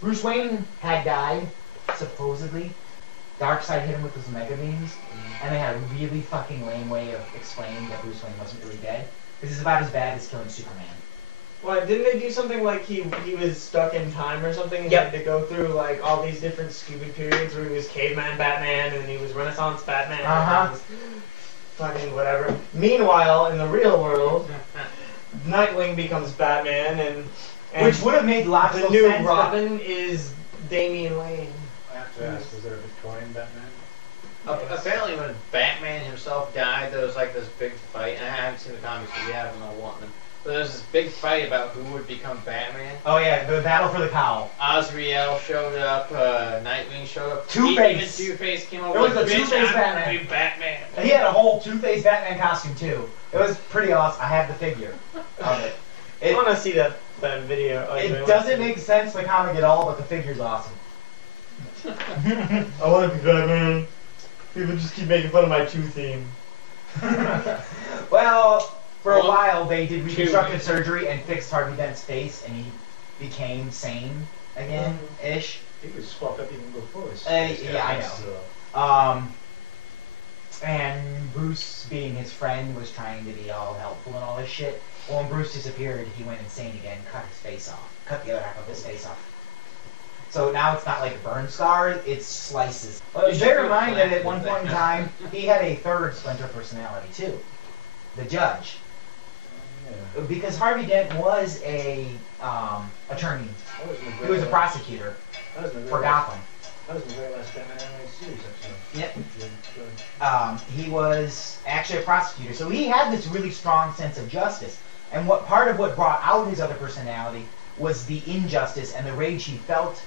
Bruce Wayne had died, supposedly. Darkseid hit him with those mega beams, and they had a really fucking lame way of explaining that Bruce Wayne wasn't really dead. This is about as bad as killing Superman. What, didn't they do something like he was stuck in time or something? And Yep. He had to go through like all these different stupid periods where he was caveman Batman and then he was Renaissance Batman. Uh-huh. And he was fucking whatever. Meanwhile, in the real world, Nightwing becomes Batman and Which would have made lots the of new sense. Robin is Damian Wayne. I have to ask, was there a Victorian Batman? Apparently when Batman himself died, there was like this big fight, and I haven't seen the comics, so you have them, I want them. But there was this big fight about who would become Batman. Oh yeah, the battle for the cowl. Azrael showed up, Nightwing showed up. Two-Face. Even Two-Face came over. There was like, a "Bitch, Two-Face I'm Batman." gonna be Batman. And he had a whole Two-Face Batman costume too. It was pretty awesome. I have the figure of it. I want to see that video. It doesn't make sense the comic at all, but the figure's awesome. I want to be Batman. People just keep making fun of my 2 theme. Well, for a while they did reconstructive surgery and fixed Harvey Dent's face, and he became sane again-ish. He was fucked up even before his Yeah, I know. And Bruce, being his friend, was trying to be all helpful and all this shit. Well, when Bruce disappeared, he went insane again, cut his face off. Cut the other half of his face off. So now it's not like burn scars, it's slices. Bear in mind that at one point in time, he had a third Splinter personality too. The Judge. Yeah. Because Harvey Dent was a attorney. He was a prosecutor for Gotham. That was the very last Batman animated series episode. Yep. He was actually a prosecutor, so he had this really strong sense of justice. And what part of what brought out his other personality was the injustice and the rage he felt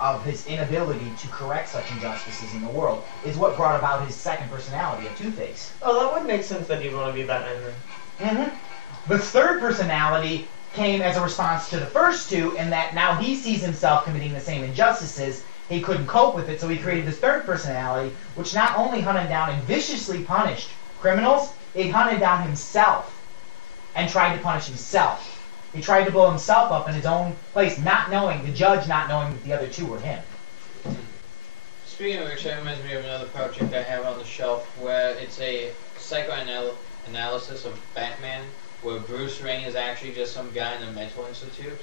of his inability to correct such injustices in the world, is what brought about his second personality of Two-Face. Oh, that would make sense that you'd want to be Batman then. The third personality came as a response to the first two, in that now he sees himself committing the same injustices. He couldn't cope with it, so he created this third personality, which not only hunted down and viciously punished criminals, it hunted down himself and tried to punish himself. He tried to blow himself up in his own place, not knowing, the Judge not knowing that the other two were him. Speaking of which, that reminds me of another project I have on the shelf where it's a psychoanalysis of Batman, where Bruce Wayne is actually just some guy in a mental institute,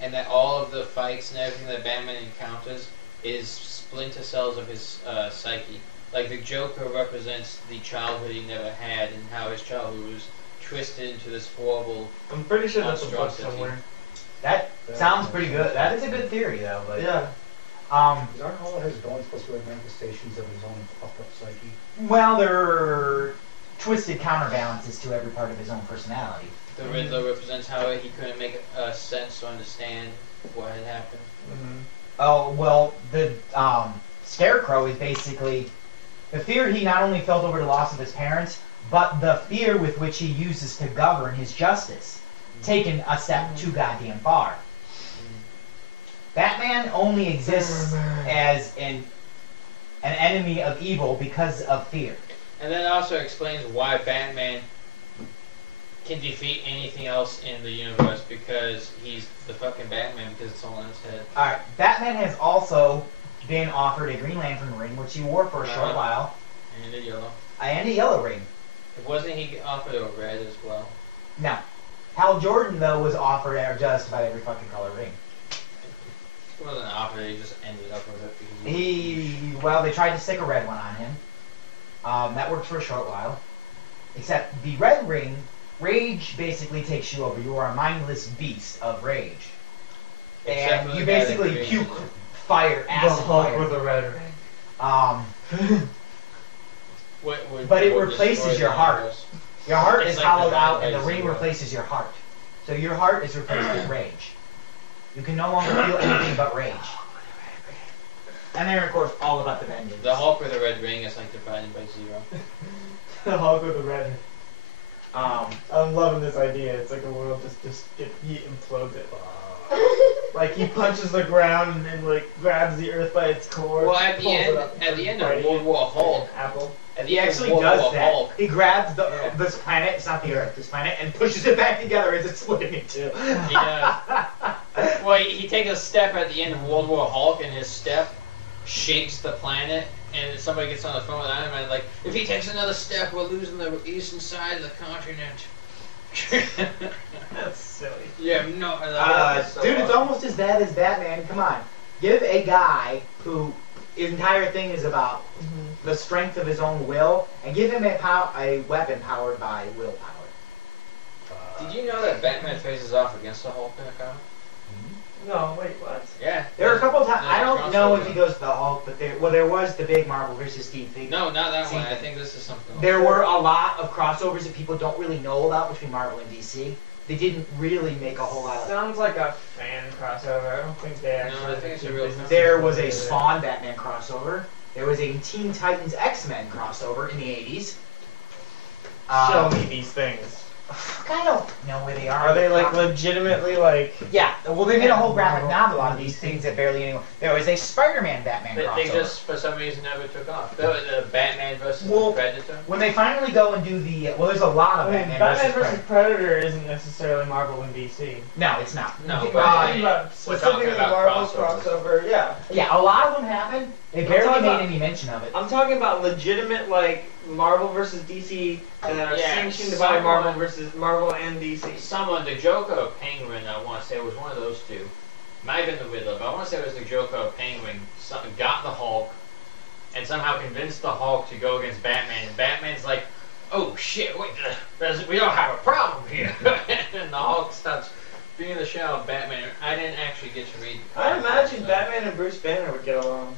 and that all of the fights and everything that Batman encounters is splinter cells of his psyche. Like the Joker represents the childhood he never had, and how his childhood was twisted into this horrible. I'm pretty sure that's a book monstrosity. somewhere. That sounds pretty good. That is a good theory, though. But Yeah. Is Art Hollow his own supposed to have manifestations of his own fucked up psyche? well, there are twisted counterbalances to every part of his own personality. The Riddler represents how he couldn't make sense to understand what had happened. Oh, well, the Scarecrow is basically the fear he not only felt over the loss of his parents, but the fear with which he uses to govern his justice, taken a step too goddamn far. Batman only exists as an enemy of evil because of fear. And that also explains why Batman can defeat anything else in the universe, because he's the fucking Batman, because it's all in his head. Alright, Batman has also been offered a Green Lantern ring, which he wore for a short while, And the yellow. and a yellow ring. Wasn't he offered a red as well? No. Hal Jordan, though, was offered just about every fucking color ring. He wasn't offered, he just ended up with it because Well, they tried to stick a red one on him. That worked for a short while. Except the red ring, rage basically takes you over. You are a mindless beast of rage. Except for And you the guy that basically created puke it. fire, The acid Hulk fire. with a red ring. But it replaces your heart. universe. Your heart It's is like hollowed the out, Red and the ring Zero. replaces your heart. So your heart is replaced with rage. You can no longer feel anything but rage. And then, of course, all about the vengeance. The Hulk with a red ring is like divided by 0. The Hulk with a red ring. Um, I'm loving this idea. It's like a world he implodes it. Like he punches the ground and like grabs the earth by its core. Well, at the pulls it end, up, at the end biting of World it War like an Hulk, apple. at the he end of actually World does War that. Hulk, He grabs this planet, it's not the Earth, this planet, and pushes it back together as it's splitting in two. he does. Well, Well, he takes a step at the end of World War Hulk, and his step shakes the planet. And somebody gets on the phone with Iron Man, like, if he takes another step, we're losing the eastern side of the continent. That's silly. Yeah, no. Dude, it's almost as bad as Batman. Come on. Give a guy who his entire thing is about the strength of his own will, and give him a weapon powered by willpower. Did you know that Batman faces off against the Hulk in the comic? No, wait, what? Yeah. There are a couple times. I don't know if he crossover. goes to the Hulk, but there was the big Marvel versus Steve thing. No, not that See, one. I think this is something else. There were a lot of crossovers that people don't really know about between Marvel and DC. They didn't really make a whole lot of. Sounds like a fan crossover. I don't think they No, actually. I think it's a do real business There with was a it. Spawn Batman crossover. There was a Teen Titans X-Men crossover in the 80s. Show me these things. I don't know where they are. Are they like legitimately like? Yeah, well, they made a whole graphic novel on these things that barely anyone. There was a Spider-Man Batman crossover. They just, for some reason, never took off. The Batman versus Well, the Predator. when they finally go and do the there's a lot of Batman, Batman versus vs. Predator isn't necessarily Marvel and DC. No, it's not. No, We're but talking about we're specifically talking about Marvel crossovers. crossover. Yeah, Yeah, a lot of them happened. They I'm barely talking made about- any mention of it. I'm talking about legitimate like Marvel versus DC that are Yeah, sanctioned by someone- Marvel versus Marvel and DC. Someone, the Joker or Penguin, I want to say it was one of those two. Might have been the Riddler, but I want to say it was the Joker or Penguin. Got the Hulk, and somehow convinced the Hulk to go against Batman. And Batman's like, "Oh shit, wait, we don't have a problem here." And the Hulk starts being the shell of Batman. I didn't actually get to read. I imagine Batman and Bruce Banner would get along.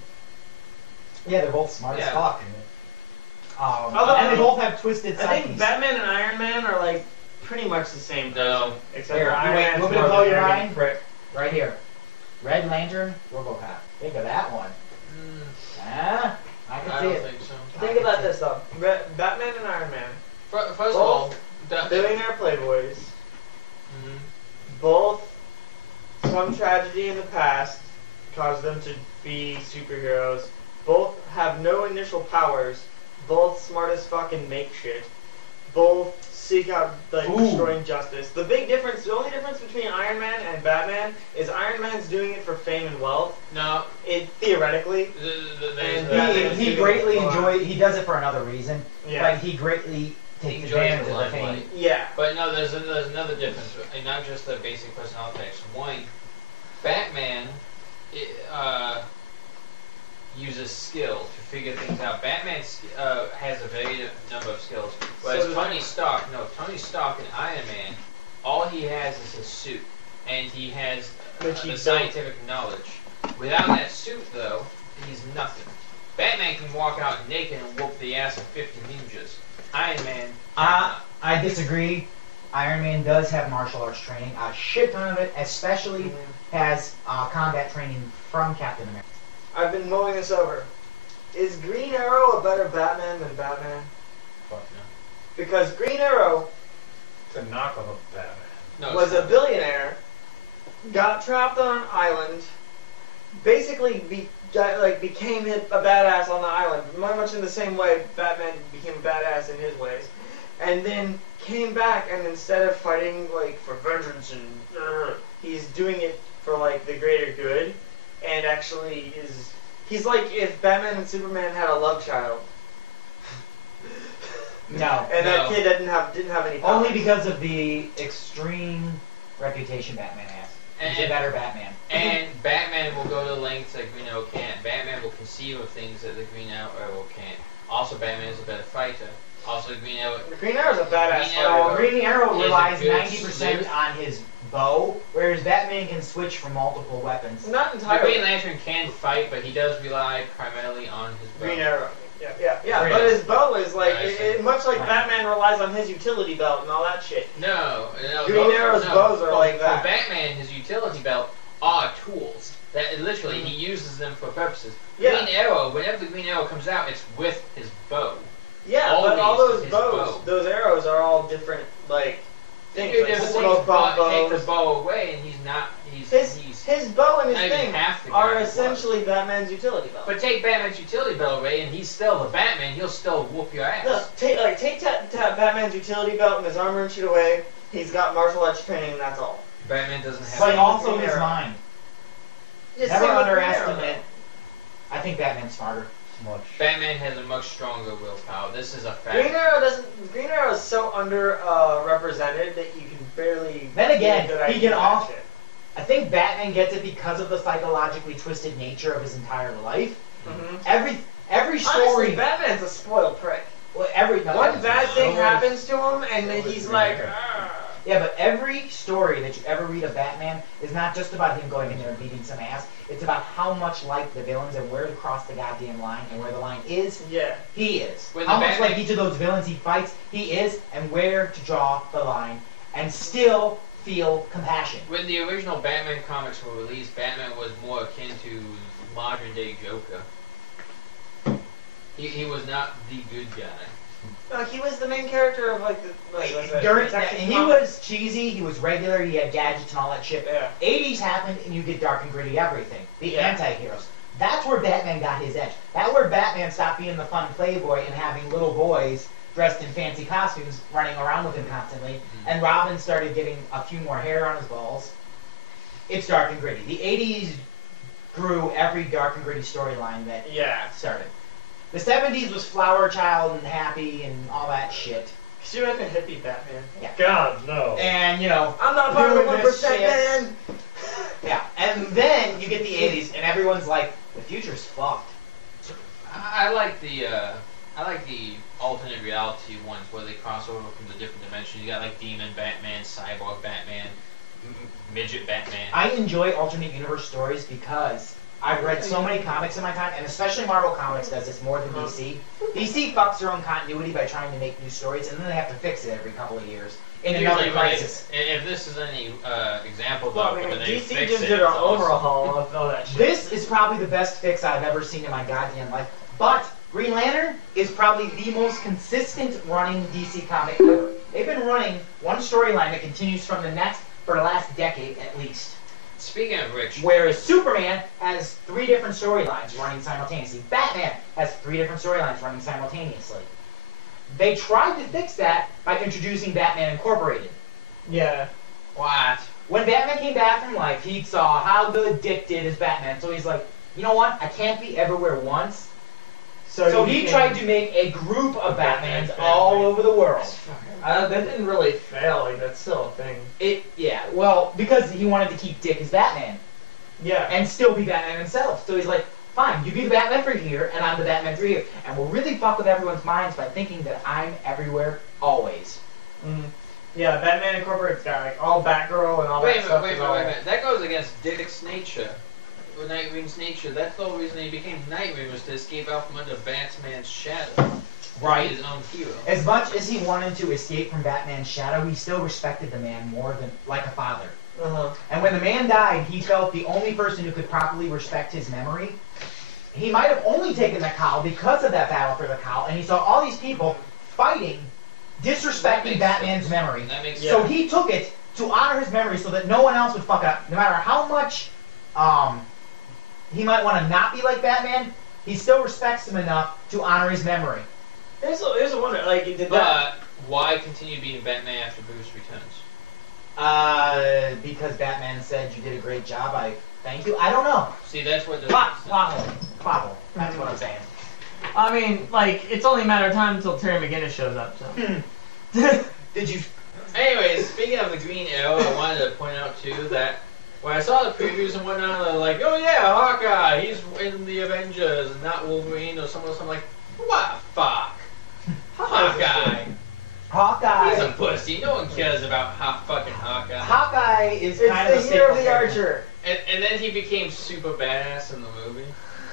Yeah, they're both smart as Yeah. fuck. Although And they I both have twisted I think psyches. Batman and Iron Man are like pretty much the same person, No. except Here, for Iron wait, Man's want me to more blow of an your arrogant mind? prick. Right here. Red Lantern, RoboCop. Think of that one. Ah, I can I see don't it. think so. Think about this though: Batman and Iron Man, First of all, billionaire playboys, Mhm. both some tragedy in the past caused them to be superheroes. Both have no initial powers. Both smart as fuck and make shit. Both seek out like Ooh. destroying justice. The big difference, the only difference between Iron Man and Batman is Iron Man's doing it for fame and wealth. No, It theoretically, there's And He greatly enjoys. He does it for another reason. yeah, But he greatly takes enjoys advantage the of the fame. limelight. yeah. But no, there's another difference, and not just the basic personality types. One, Batman uses skill to figure things out. Batman has a very number of skills, whereas So does Tony Stark and Iron Man, all he has is his suit, and he has Which he the built. scientific knowledge. Without that suit, though, he's nothing. Batman can walk out naked and whoop the ass of 50 ninjas. Iron Man. I disagree. Iron Man does have martial arts training, a shit ton of it, especially has combat training from Captain America. I've been mulling this over. Is Green Arrow a better Batman than Batman? Fuck no. Because Green Arrow To knock off a Batman. No, was it's a billionaire, got trapped on an island, basically became a badass on the island, very much in the same way Batman became a badass in his ways, and then came back and instead of fighting like for vengeance and he's doing it for like the greater good, and actually he's like if Batman and Superman had a love child. No. And that No. kid didn't have any powers. Only because of the extreme reputation Batman has. He's a better Batman. And Batman will go to lengths that Green Arrow can't. Batman will conceive of things that the Green Arrow can't. Also, Batman is a better fighter. Also, Green Arrow. Green Arrow's a badass Green Arrow- fighter. Green Arrow Is a relies good 90% sleuth. on his bow, whereas Batman can switch from multiple weapons. Not The entirely. Green Lantern can fight, but he does rely primarily on his bow. Green Arrow. Yeah. Really? But his bow is like, I see. much like Right. Batman relies on his utility belt and all that shit. No. Green Arrow's bows are like that. For Batman, his utility belt are tools. That literally he uses them for purposes. Yeah. Green Arrow, whenever the Green Arrow comes out, it's with his bow. Yeah, but all Always those his bows, bow. those arrows are all different, like, things. You're Like never smoke bomb take the bows. bow away, and he's not. His bow and not his even thing half the guy are he was. essentially Batman's utility belt. But take Batman's utility belt away, and he's still the Batman. He'll still whoop your ass. No, take Batman's utility belt and his armor and shit away. He's got martial arts training, and that's all. Batman doesn't have. But any- also Green his Arrow. mind. Yeah, Never same with Green Arrow, underestimate. I think Batman's smarter. Much. Batman has a much stronger willpower. This is a fact. Green Arrow is so under represented that you can barely. Then again, get a good he idea can of off- that shit. I think Batman gets it because of the psychologically twisted nature of his entire life. Mhm. Every story. Honestly, Batman's a spoiled prick. Well, One bad thing so happens to him, and then so is he's Green like, Arrow. Yeah, but every story that you ever read of Batman is not just about him going in there and beating some ass. It's about how much like the villains and where to cross the goddamn line, and where the line is, yeah. he is. When How the much Batman- like each of those villains he fights, he is, and where to draw the line, and still feel compassion. When the original Batman comics were released, Batman was more akin to modern day Joker. He was not the good guy. No, he was the main character of like the During, Detective and he comic. was cheesy, he was regular, he had gadgets and all that shit. Yeah. 80s happened, and you get dark and gritty everything. The Yeah. anti-heroes. That's where Batman got his edge. That's where Batman stopped being the fun playboy and having little boys dressed in fancy costumes running around with him constantly. And Robin started getting a few more hair on his balls. It's dark and gritty. The 80s grew every dark and gritty storyline that Yeah. started. The 70s was flower child and happy and all that shit. Could you imagine hippie Batman? God, no. And, you know, I'm not part of the doing this 1%, shit. man! Yeah, and then you get the 80s, and everyone's like, the future's fucked. I like the alternate reality ones where they cross over from the different dimensions. You got like Demon Batman, Cyborg Batman, Midget Batman. I enjoy alternate universe stories because I've read so many comics in my time, and especially Marvel Comics does this more than DC. DC fucks their own continuity by trying to make new stories, and then they have to fix it every couple of years in another Usually when crisis. if this is any example Well, though, I mean, when they DC fix just it, did it's an awesome. overhaul of all that shit. This is probably the best fix I've ever seen in my goddamn life, but Green Lantern is probably the most consistent running DC comic ever. They've been running one storyline that continues from the next for the last decade at least. Speaking of which, Whereas Superman has 3 different storylines running simultaneously. Batman has 3 different storylines running simultaneously. They tried to fix that by introducing Batman Incorporated. Yeah. what? When Batman came back from life, he saw how good Dick did as Batman, so he's like, you know what, I can't be everywhere once. So he tried to make a group of Batmans all over the world. That didn't really fail. Like, that's still a thing. Well, because he wanted to keep Dick as Batman. Yeah. And still be Batman himself. So he's like, fine, you be the Batman for here, and I'm the Batman for here. And we'll really fuck with everyone's minds by thinking that I'm everywhere, always. Mm-hmm. Yeah, Batman Incorporated's got like all Batgirl and all Wait that a stuff. minute, wait a is minute, all- wait a minute. That goes against Dick's nature. Or Nightwing's nature. That's the whole reason he became Nightwing, was to escape out from under Batman's shadow. Right. Be his own hero. As much as he wanted to escape from Batman's shadow, he still respected the man more than like a father. Uh-huh. And when the man died, he felt the only person who could properly respect his memory. He might have only taken the cowl because of that battle for the cowl, and he saw all these people fighting, disrespecting Batman's memory. That makes So sense. he took it to honor his memory so that no one else would fuck it up. No matter how much he might want to not be like Batman, he still respects him enough to honor his memory. Here's a wonder. Like, did that? But why continue being Batman after Bruce returns? Because Batman said you did a great job. I thank you. I don't know. See, that's what the Plot hole. That's what I'm saying. I mean, like, it's only a matter of time until Terry McGinnis shows up. So. Did you? Anyways, speaking of the Green Arrow, I wanted to point out too that when I saw the previews and whatnot, they're like, oh yeah, Hawkeye, he's in the Avengers and not Wolverine or someone else. I'm like, what the fuck? Hawkeye. Hawkeye. He's a pussy. No one cares about fucking Hawkeye. Hawkeye is kind of It's a the year of staple the character. Archer. And then he became super badass in the movie.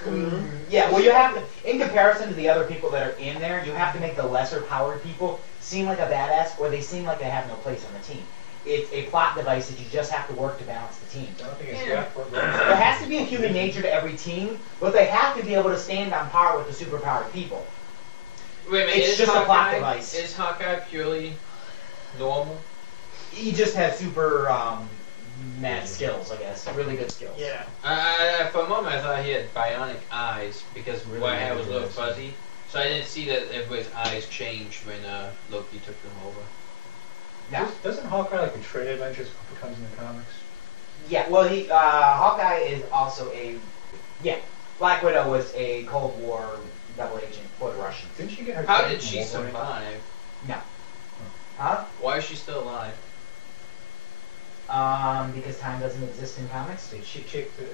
Mm-hmm. Yeah, well, you have to, in comparison to the other people that are in there, you have to make the lesser powered people seem like a badass, or they seem like they have no place on the team. It's a plot device that you just have to work to balance the team. I don't think it's Yeah. There has to be a human nature to every team, but they have to be able to stand on par with the superpowered people. Wait a minute, It's is just a plot Hawkeye, device. Is Hawkeye purely normal? He just has super mad skills, I guess. Really good skills. Yeah. For a moment, I thought he had bionic eyes because Really my hair was a good little eyes. fuzzy. So I didn't see that everybody's eyes changed when Loki took them over. Now, Doesn't Hawkeye like betray Avengers a couple times in the comics? Yeah, well, Hawkeye is also Black Widow was a Cold War double agent for the Russians. Didn't she get her? How training did she from Wolverine? survive? Huh? Why is she still alive? Because time doesn't exist in comics. Did she kick the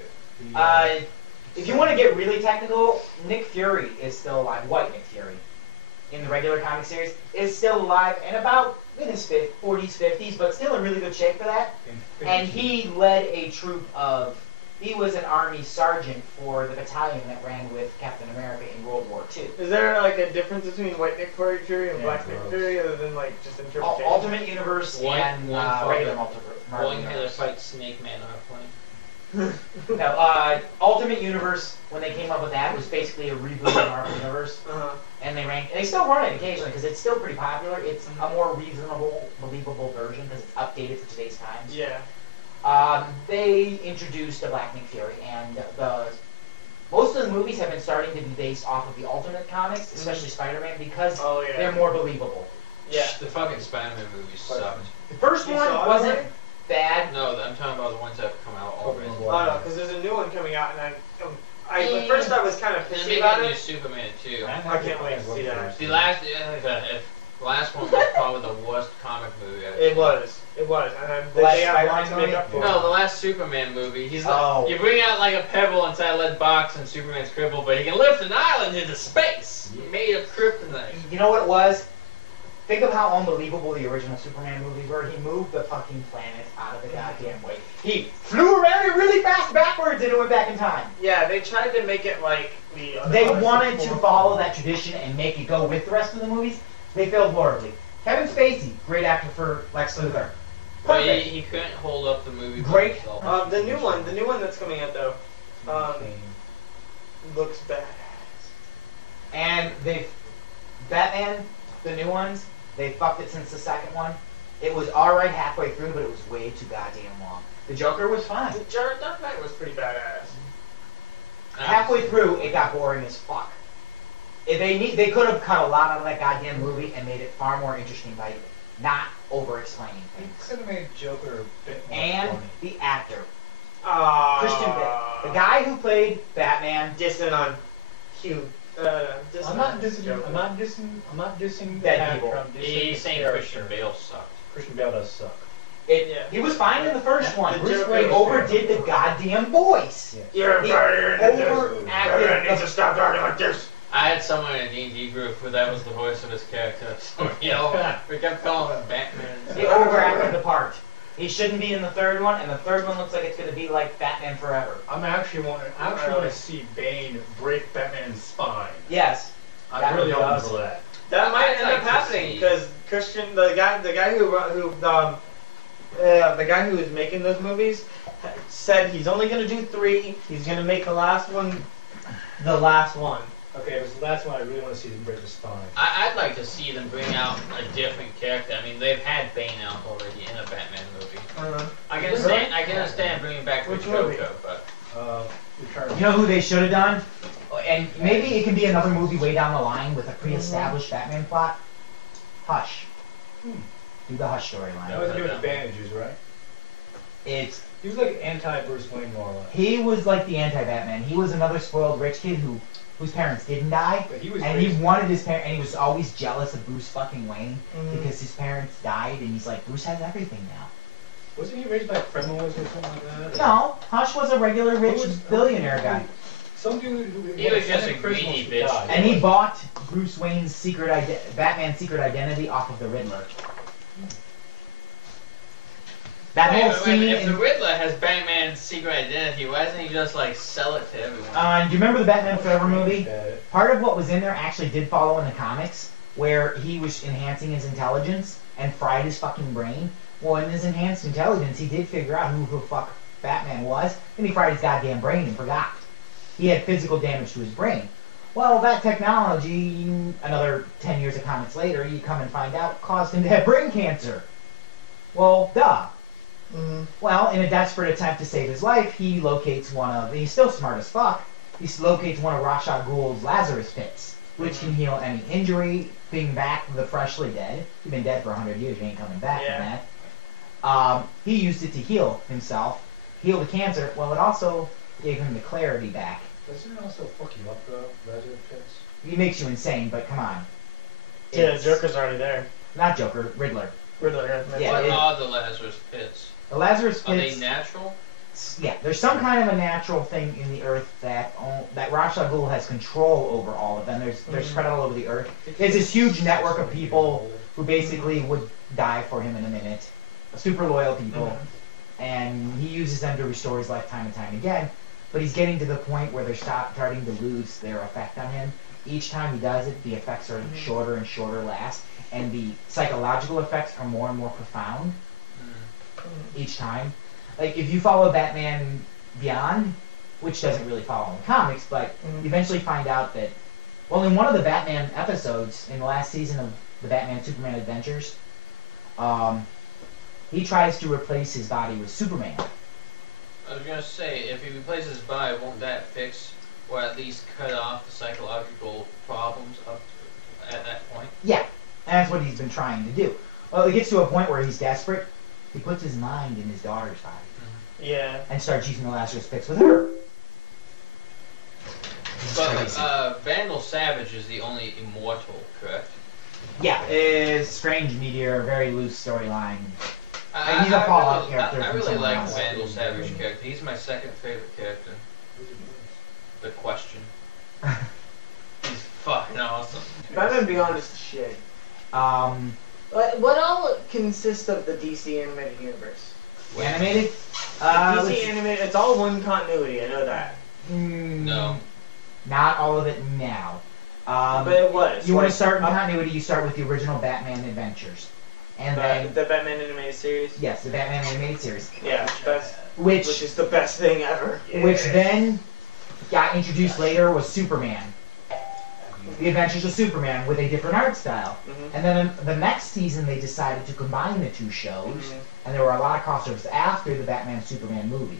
If you want to get really technical, Nick Fury is still alive. White Nick Fury, in the regular comic series, is still alive and about in his 40s, 50s, but still in really good shape for that. And he led a troop of. He was an army sergeant for the battalion that ran with Captain America in World War II. Is there like a difference between White Nick Fury and Yeah, Black Nick gross. Fury other than like just interpretation? Alternate universe and regular multiverse. Going here to fight Snake Man on a plane. No, Ultimate Universe, when they came up with that, was basically a reboot of Marvel Universe. Uh-huh. And they still run it occasionally because it's still pretty popular. It's a more reasonable, believable version because it's updated for today's times. Yeah. They introduced the Black Nick Fury, and most of the movies have been starting to be based off of the alternate comics, especially Spider-Man, because they're more believable. Yeah. The fucking Spider-Man movies sucked. The first You one saw it wasn't already? bad. No, I'm talking about the ones that have come out already. Oh no, because there's a new one coming out, and at first I was kind of And pissy they about got new it. Superman too. I can't wait to see that. The last one was probably the worst comic movie I've It seen. was. It was. And then The last they got a lot to Spider-Man make up for. No, the last Superman movie. He's Oh. like, you bring out like a pebble inside a lead box and Superman's crippled, but he can lift an island into space made of kryptonite. You know what it was? Think of how unbelievable the original Superman movies were. He moved the fucking planet out of the goddamn way. He flew around it really fast backwards and it went back in time. Yeah, they tried to make it like the other They ones. wanted to follow that tradition and make it go with the rest of the movies. They failed horribly. Kevin Spacey, great actor for Lex Luthor. But Perfect. he couldn't hold up the movie by Great. himself. The new one that's coming out though, looks badass. And Batman, the new ones, they fucked it since the second one. It was alright halfway through, but it was way too goddamn long. The Joker was fine. The Dark Knight was pretty badass. Halfway through, it got boring as fuck. They could have cut a lot out of that goddamn movie and made it far more interesting by not over-explaining They things. could have made Joker a bit more And funny. the actor, Christian Bale, the guy who played Batman, dissing on Hugh. Dissing I'm not on dissing. Joker. I'm not dissing the Dead actor. people. I'm dissing He's the saying character. Christian Bale sucked. Christian Bale does suck. he was fine in the first one. The Bruce Joker Wayne was overdid the goddamn voice. Yes. You're He very overacted the stop talking like this. I had someone in a D&D group who that was the voice of his character. So, we kept calling him Batman. He overacted the part. He shouldn't be in the third one, and the third one looks like it's going to be like Batman Forever. I actually want to see Bane break Batman's spine. Yes. I'm That really would be hoping awesome. for that. That might I'd end like up to happening see- because Christian, the guy who was making those movies, said he's only gonna do 3. He's gonna make the last one, the last one. Okay, but that's when I really want to see them break the spine. I'd like to see them bring out a different character. I mean, they've had Bane out already in a Batman movie. I can understand bringing back the Which movie? Joker, but Return. You know who they should have done? And maybe it can be another movie way down the line with a pre-established Batman plot. Hush. Do the Hush That storyline. was to do with the bandages, right? He was like anti-Bruce Wayne more or less. He was like the anti-Batman. He was another spoiled rich kid whose parents didn't die. But he was And he raised- wanted his parents, and he was always jealous of Bruce fucking Wayne Mhm. because his parents died, and he's like, Bruce has everything now. Wasn't he raised by criminals or something like that? No, Hush was a regular rich billionaire guy. Some dude who He was just a greedy bitch. And he bought Bruce Wayne's Batman's secret identity off of the Riddler. That whole scene. if the in- Riddler has Batman's secret identity, why doesn't he just like sell it to everyone? do you remember the Batman Forever movie? Bad. Part of what was in there actually did follow in the comics, where he was enhancing his intelligence and fried his fucking brain. Well, in his enhanced intelligence, he did figure out who the fuck Batman was, and he fried his goddamn brain and forgot. He had physical damage to his brain. Well, that technology, another 10 years of comics later, you come and find out, caused him to have brain cancer. Well, duh. Well, in a desperate attempt to save his life, he locates he's still smart as fuck, he locates one of Ra's al Ghul's Lazarus pits, which can heal any injury, being back the freshly dead. He's been dead for 100 years, he ain't coming back from that. He used it to heal himself, heal the cancer. Well, it also gave him the clarity back. Doesn't it also fuck you up, though? Lazarus Pits? It makes you insane, but come on. Yeah, It's- Joker's already there. Not Joker, Riddler. Riddler, Yeah, What it- are the Lazarus pits? The Lazarus Are they Pits. natural? Yeah, there's some kind of a natural thing in the earth that Ra's al Ghul has control over all of them. They're spread all over the earth. There's this huge network of people who basically would die for him in a minute. Super loyal people. And he uses them to restore his life time and time again. But he's getting to the point where they're starting to lose their effect on him. Each time he does it, the effects are shorter and shorter last. And the psychological effects are more and more profound each time. Like, if you follow Batman Beyond, which doesn't really follow in the comics, but you eventually find out that, well, in one of the Batman episodes, in the last season of the Batman-Superman Adventures, he tries to replace his body with Superman. I was gonna say, if he replaces his body, won't that fix, or at least cut off the psychological problems up at that point? Yeah, and that's what he's been trying to do. Well, it gets to a point where he's desperate. He puts his mind in his daughter's body. Yeah. And starts using the Lazarus Pits with her. But Vandal Savage is the only immortal, correct? Yeah, is Strange Meteor, very loose storyline. And he's a Fallout character I from really somewhere like else. the Vandal Savage character. He's my second favorite character. The Question. He's fucking awesome. Batman Beyond is the shit. What all consists of the DC animated universe? Animated? DC animated, it's all one continuity, I know that. No. Not all of it now. But it was. You want to start in continuity, you start with the original Batman Adventures. And then, the Batman animated series? yes, the Batman animated series. Yeah, that's, Which which is the best thing ever. then got introduced later was Superman. The Adventures of Superman with a different art style. And then in the next season they decided to combine the two shows, and there were a lot of crossovers after the Batman-Superman movie.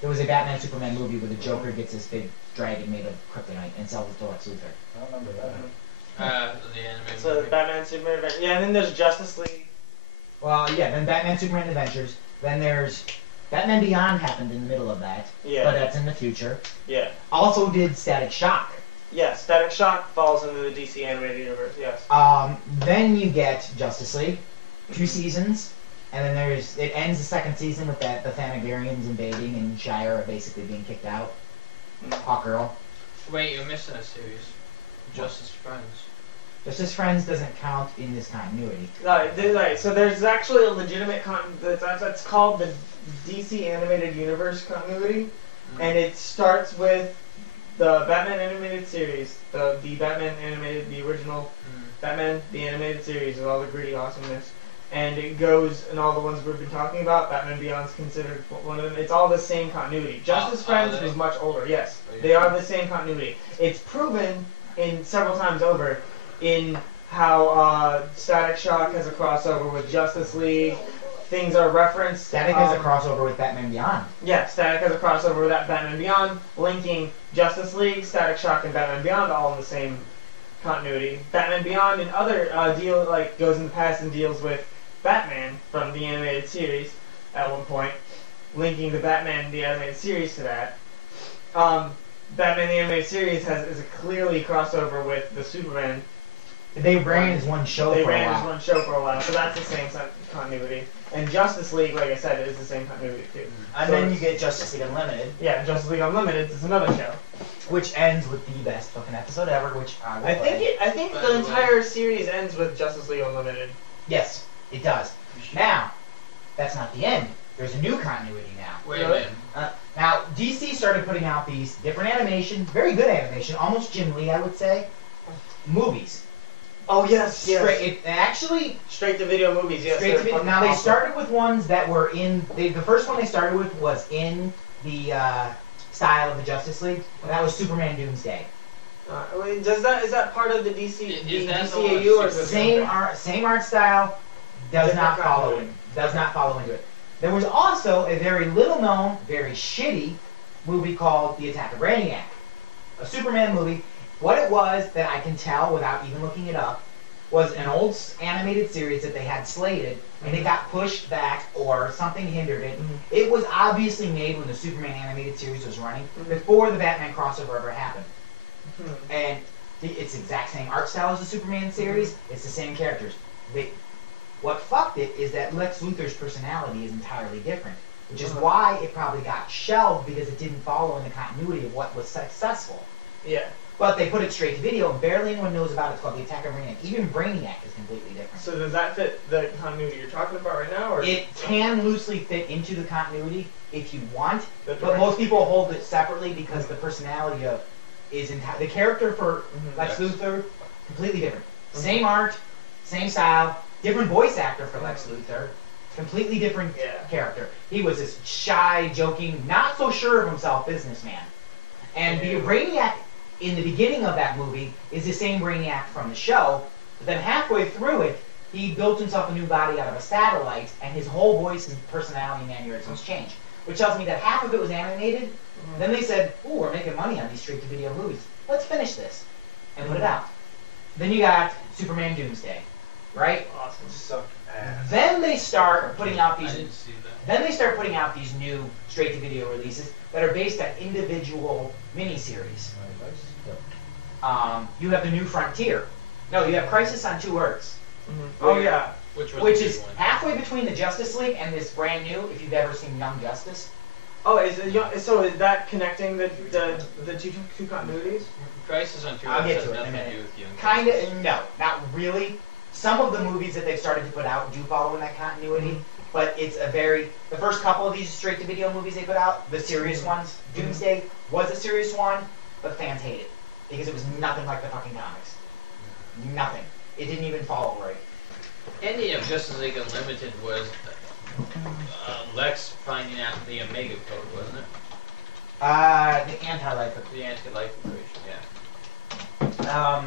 There was a Batman-Superman movie where the Joker gets this big dragon made of kryptonite and sells it to Lex Luthor. I don't remember that. The animated So movie. Batman, Superman, Adventure. Yeah, and then there's Justice League. Well, yeah, then Batman-Superman Adventures. Then there's Batman Beyond happened in the middle of that, Yeah. but that's in the future. Yeah. Also did Static Shock. Yeah, Static Shock falls into the DC animated universe, yes. Then you get Justice League, 2 seasons, and then it ends the second season with the Thanagarians invading and Shire basically being kicked out. Hawkgirl. Wait, you're missing a series. Justice Friends. Justice Friends doesn't count in this continuity. Right, so there's actually a legitimate that's called the DC animated universe continuity, and it starts with the Batman animated series, the Batman animated, the original Batman, the animated series with all the gritty awesomeness. And it goes, and all the ones we've been talking about, Batman Beyond's considered one of them. It's all the same continuity. Justice Friends was much older, yes. They are the same continuity. It's proven in several times over in how Static Shock has a crossover with Justice League. Things are referenced. Static has a crossover with Batman Beyond. Yeah, Static has a crossover with that Batman Beyond, linking Justice League, Static Shock, and Batman Beyond all in the same continuity. Batman Beyond and other goes in the past and deals with Batman from the animated series at one point, linking the Batman the animated series to that. Batman the animated series is a clearly crossover with the Superman. They ran as one show They for a ran as while. one show for a while, so that's the same continuity. And Justice League, like I said, is the same continuity too. And So then you it's- get Justice League Unlimited, Yeah, Justice League Unlimited is another show. which ends with the best fucking episode ever, which I will play. I think By the the way- entire series ends with Justice League Unlimited. Yes, it does. Now, that's not the end. There's a new continuity now. Wait a minute. Now, DC started putting out these different animation, very good animation, almost Jim Lee, I would say, movies. Oh yes, Straight to video movies. Yes. to video. Now, they started with ones that were the first one they started with was in the style of the Justice League, and that was Superman Doomsday. Is that part of the DC Is that the DCAU one- or is it Same art style, does Different not follow continuity. it. Does not follow into it. There was also a very little known, very shitty movie called The Attack of Brainiac. A Superman movie. What it was that I can tell without even looking it up was an old animated series that they had slated, and it got pushed back or something hindered it. It was obviously made when the Superman animated series was running, before the Batman crossover ever happened. And it's the exact same art style as the Superman series. It's the same characters. What fucked it is that Lex Luthor's personality is entirely different, which is why it probably got shelved, because it didn't follow in the continuity of what was successful. Yeah. But they put it straight to video, and barely anyone knows about it. It's called The Attack of Brainiac. Even Brainiac is completely different. So does that fit the continuity you're talking about right now, or It can loosely fit into the continuity if you want, That's but right. most people hold it separately because the personality of the character for Lex Luthor completely different. Same art, same style, different voice actor for Lex Luthor, completely different character. He was this shy, joking, not so sure of himself businessman. And the Brainiac in the beginning of that movie is the same Brainiac from the show, but then halfway through it, he built himself a new body out of a satellite, and his whole voice and personality and mannerisms changed. Which tells me that half of it was animated. Then they said, "Ooh, we're making money on these straight-to-video movies. Let's finish this and put it out." Then you got Superman Doomsday, right? Awesome. Suck ass. Then they start putting out I these. didn't see that. Then they start putting out these new straight-to-video releases that are based on individual miniseries. You have the New Frontier. No, you have Crisis on Two Earths, Oh yeah. Which was which the is big one. halfway between the Justice League and this brand new. If you've ever seen Young Justice. Oh, so is that connecting the two continuities? Crisis on Two I'll Earths get has to it in a nothing to minute. do with you. Kind of, no, not really. Some of the movies that they've started to put out do follow in that continuity, but it's the first couple of these straight-to-video movies they put out, the serious ones, Doomsday was a serious one, but fans hate it, because it was nothing like the fucking comics. Nothing. It didn't even follow right. Ending of Justice League Unlimited was Lex finding out the Omega Code, wasn't it? The anti-life. The anti-life equation, yeah.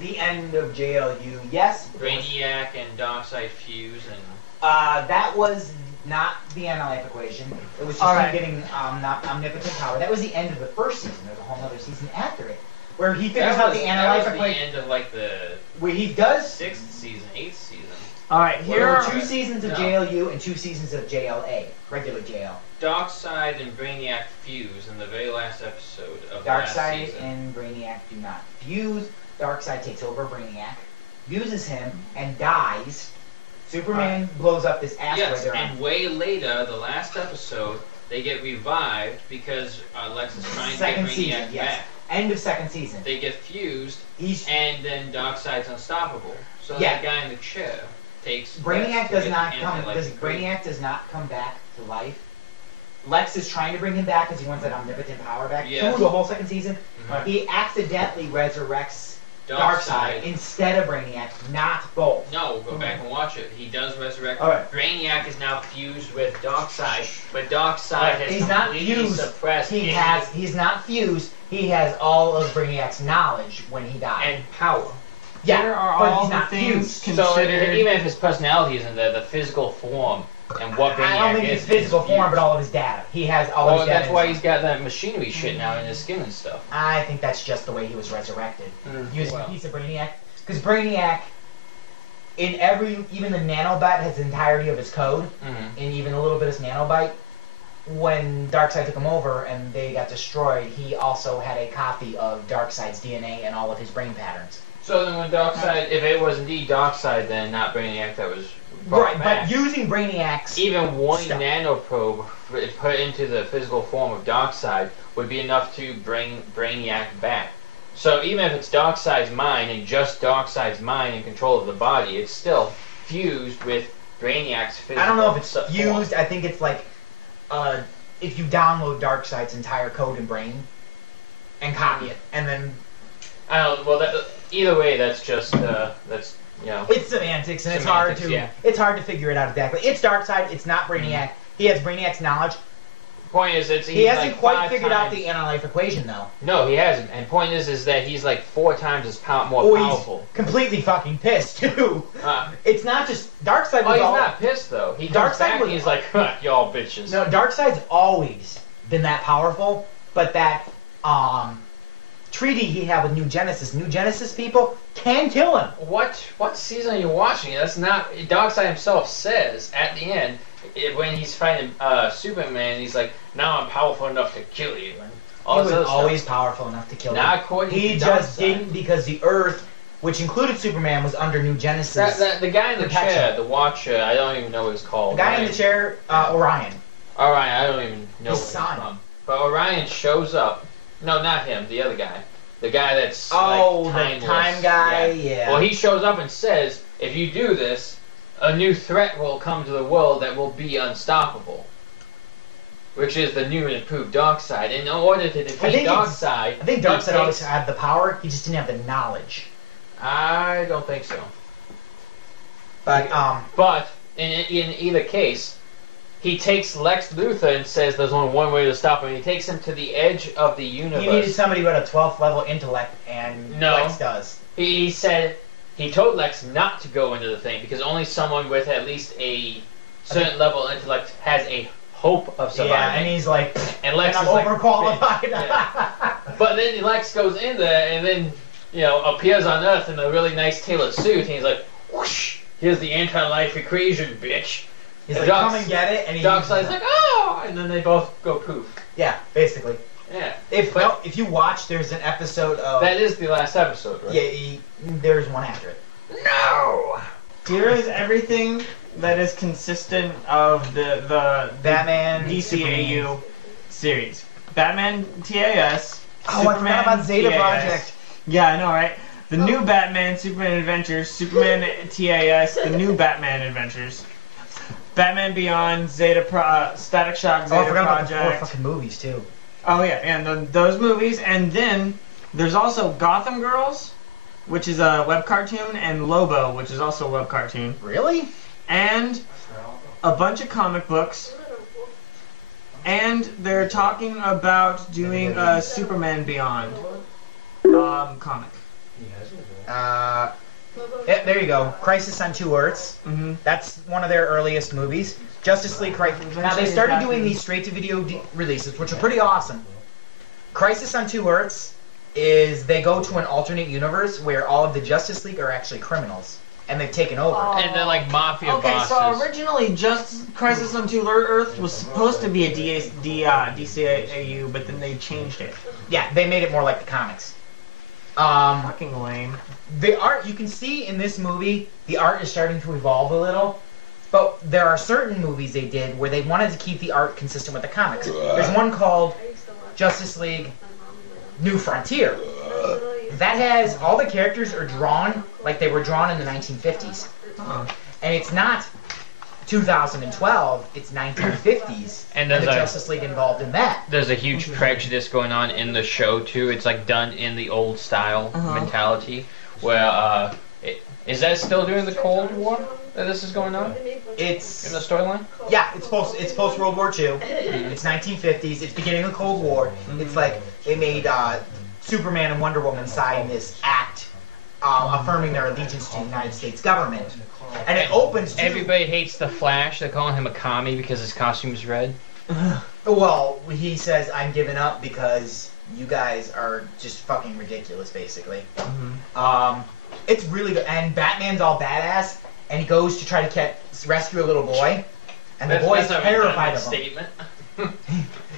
The end of JLU, yes. Brainiac and Darkseid fuse, and That was not the anti-life equation. It was just All him right. getting omnipotent power. That was the end of the first season. There's a whole other season after it, where he figures out the anti-life that was the equation. end of like the Where he does. 6th season, 8th season. All right, There were here. 2 seasons of No. JLU and 2 seasons of JLA, regular JL. Darkseid and Brainiac fuse in the very last episode of the last Darkseid season. and Brainiac do not fuse. Darkseid takes over Brainiac, uses him, and dies. Superman blows up this asteroid. Yes, they're on. and way later, the last episode, they get revived because Lex is trying Second to get season, Brainiac yes. back. End of second season. They get fused, He's and then Darkseid's unstoppable. So Yeah. that guy in the chair takes. Brainiac Lex to does get not the come. anti-life equation. Brainiac does not come back to life. Lex is trying to bring him back because he wants that omnipotent power back. Yes. Through the whole second season, Mhm. he accidentally resurrects Darkseid instead of Brainiac, not both. No, go back and watch it. He does resurrect. Alright. Brainiac is now fused with Darkseid, but Darkseid has He's not completely fused. suppressed He's not fused. He has all of Brainiac's knowledge when he died. and power. yeah, Here are but all he's the not things fused. So considered. even if his personality isn't there, the physical form and what Brainiac I don't think is. his physical is form, fused. but all of his data. He has all of Well, his data. that's in why his he's got that machinery shit now in his skin and stuff. I think that's just the way he was resurrected. Using Well. a piece of Brainiac. Because Brainiac, even the nanobite has the entirety of his code, Mm-hmm. and even a little bit of his nanobite. When Darkseid took him over and they got destroyed, he also had a copy of Darkseid's DNA and all of his brain patterns. So then when Darkseid, if it was indeed Darkseid, then not Brainiac that was brought Right, back. but using Brainiac's... Even one Stuff. nanoprobe put into the physical form of Darkseid would be enough to bring Brainiac back. So even if it's Darkseid's mind and just Darkseid's mind in control of the body, it's still fused with Brainiac's physical I don't know if it's form. fused. I think it's like if you download Darkseid's entire code and brain and copy it, and then I don't. Well, either way, that's just that's it's semantics, and it's hard to figure it out exactly. It's Darkseid. It's not Brainiac. He has Brainiac's knowledge. Point is, He hasn't like quite 5 figured out times- the anti-life equation though. No, he hasn't. And point is that he's like 4 times as more Oh, powerful. he's completely fucking pissed too. Uh, It's not just Darkseid. oh, Was he's all, not pissed though. He comes Darkseid back was- and he's like, y'all bitches. No, Darkseid's always been that powerful, but that treaty he had with New Genesis. New Genesis people can kill him. What season are you watching? That's not. Darkseid himself says at the end when he's fighting Superman, he's like, "Now I'm powerful enough to kill you." And all He this was other always stuff. powerful enough to kill him. Not according He to just Darkseid. didn't because the Earth, which included Superman, was under New Genesis. The guy in the protection. chair, the Watcher, I don't even know what it's called. The guy in the chair, Orion. Alright, I don't even know His what son. he's from. But Orion shows up. No, not him, the other guy. The guy that's Oh, like, the timeless. time guy, yeah. Well, he shows up and says, if you do this, a new threat will come to the world that will be unstoppable. Which is the new and improved Darkseid. In order to defeat Darkseid... I think Darkseid always had the power, he just didn't have the knowledge. I don't think so. But, But, in either case, he takes Lex Luthor and says there's only one way to stop him. He takes him to the edge of the universe. he needed somebody with a 12th level intellect, and No. Lex does. He said he told Lex not to go into the thing because only someone with at least a certain level of intellect has a hope of surviving. Yeah, and he's like, And Lex I'm is like, overqualified. Yeah. But then Lex goes in there and then, appears on Earth in a really nice tailored suit, and he's like, whoosh, here's the anti-life equation, bitch. He's And like, come and get it, and Darkseid's like, oh, and then they both go poof. yeah, basically. Yeah. If you watch, there's an episode of... That is the last episode, right? Yeah, there's one after it. No! Here is everything that is consistent of the Batman, DCAU series. Batman TAS. Oh, I forgot about Zeta TAS. Project. Yeah, I know, right? The new Batman, Superman Adventures, Superman TAS, the new Batman Adventures. Batman Beyond, Static Shock, Oh, I Zeta forgot about the 4 Project. fucking movies, too. Oh yeah, and those movies, and then there's also Gotham Girls, which is a web cartoon, and Lobo, which is also a web cartoon, Really? and a bunch of comic books, and they're talking about doing a Superman Beyond comic. Yeah, there you go. Crisis on Two Earths. Mm-hmm. That's one of their earliest movies. Justice League Crisis. Now, they started doing these straight-to-video releases, which are pretty awesome. Crisis on Two Earths is they go to an alternate universe where all of the Justice League are actually criminals, and they've taken over. And they're like mafia Okay, bosses. so originally, Crisis on Two Earths was supposed to be a DCAU, but then they changed it. Yeah, they made it more like the comics. Fucking lame. The art, you can see in this movie, the art is starting to evolve a little. But there are certain movies they did where they wanted to keep the art consistent with the comics. There's one called Justice League New Frontier. That has, all the characters are drawn like they were drawn in the 1950s. And it's not 2012, it's 1950s. And the there's a- Justice League involved in that. There's a huge prejudice going on in the show too. It's like done in the old style mentality, where is that still during the Cold War that this is going on It's in the storyline? Yeah, it's post World War II. It's 1950s. It's beginning of the Cold War. It's like they made Superman and Wonder Woman sign this act affirming their allegiance to the United States government, and it opens. To, Everybody hates the Flash. They're calling him a commie because his costume is red. well, he says, "I'm giving up because you guys are just fucking ridiculous," basically. It's really good, and Batman's all badass, and he goes to try to rescue a little boy, and the boy's terrified of him. Statement.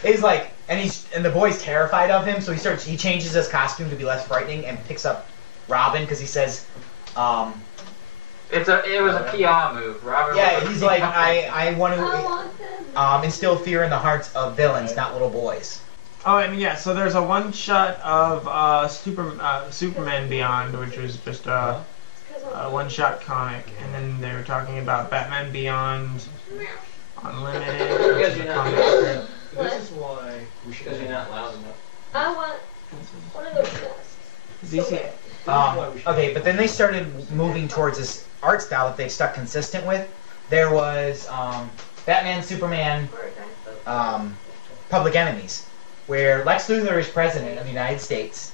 He's like, and the boy's terrified of him, so he changes his costume to be less frightening and picks up Robin because he says, It was a PR move. Robert. yeah, he's like, I want to instill fear in the hearts of villains, not little boys. Oh, and yeah, so there's a one-shot of Superman Beyond, which was just a one-shot comic, and then they were talking about Batman Beyond Unlimited, which is a comic strip. This is why we should. Because you're not loud enough. I want to go to DC. Okay, but then they started moving towards this art style that they've stuck consistent with. There was Batman, Superman, Public Enemies, where Lex Luthor is president of the United States,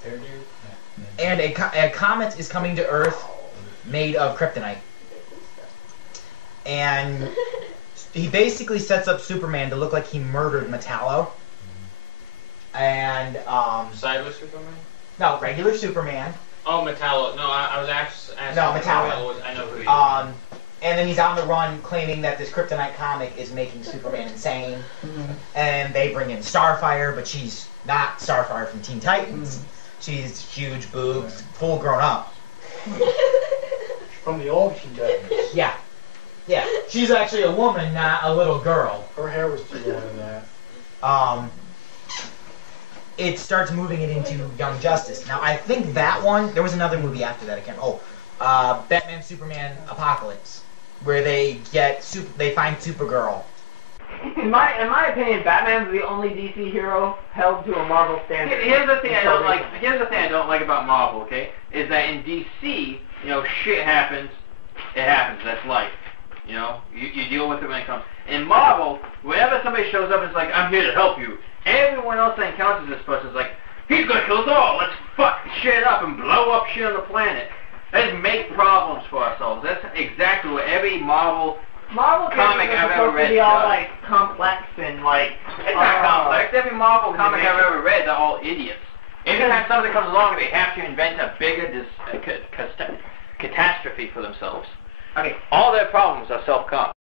and a comet is coming to Earth made of kryptonite. And he basically sets up Superman to look like he murdered Metallo. And Cyber Superman. No, regular Superman. Oh, Metallo. No, I was asking. No, Metallo. I know who he is. And then he's on the run claiming that this Kryptonite comic is making Superman insane. And they bring in Starfire, but she's not Starfire from Teen Titans. She's huge boobs, full grown up. From the old Teen Titans. Yeah. Yeah. She's actually a woman, not a little girl. Her hair was too long in that. It starts moving it into Young Justice. Now, I think that one, there was another movie after that, I can't, Batman, Superman, Apocalypse, where they find Supergirl. In my opinion, Batman's the only DC hero held to a Marvel standard. Here's the thing I don't like about Marvel, okay? Is that in DC, you know, shit happens, it happens, that's life. You know? You deal with it when it comes. In Marvel, whenever somebody shows up and is like, I'm here to help you, everyone else that encounters this person is like, he's gonna kill us all, let's fuck shit up and blow up shit on the planet. Let's make problems for ourselves. That's exactly what every Marvel comic I've ever read to be all like complex and like. It's not complex. Every Marvel comic I've ever read, they're all idiots. Anytime something comes along, they have to invent a bigger catastrophe for themselves. Okay. All their problems are self-caused.